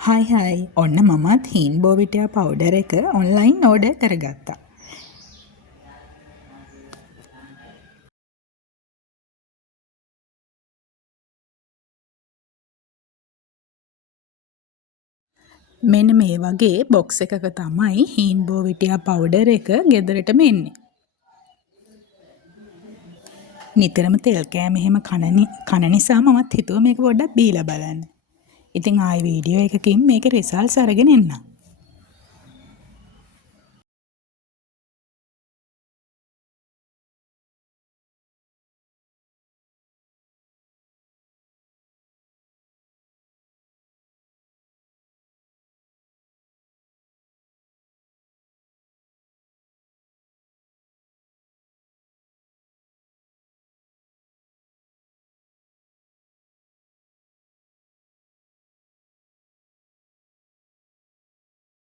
හයි ඔන්න මමත් හීන් බෝවිටයා පවුඩර් එක ඔන්ලයින් ඕඩර් කරගත්තා. මෙන්න මේ වගේ බොක්ස් එකක තමයි හීන් බෝවිටයා පවුඩර් එක ගෙදරටම එන්නේ. නිතරම තෙල් කෑම එහෙම කන නිසා මමත් හිතුවා මේක පොඩ්ඩක් බීලා බලන්න. ඉතින් ආයි වීඩියෝ එකකින් මේකේ රිසල්ට්ස් අරගෙන එන්නම්.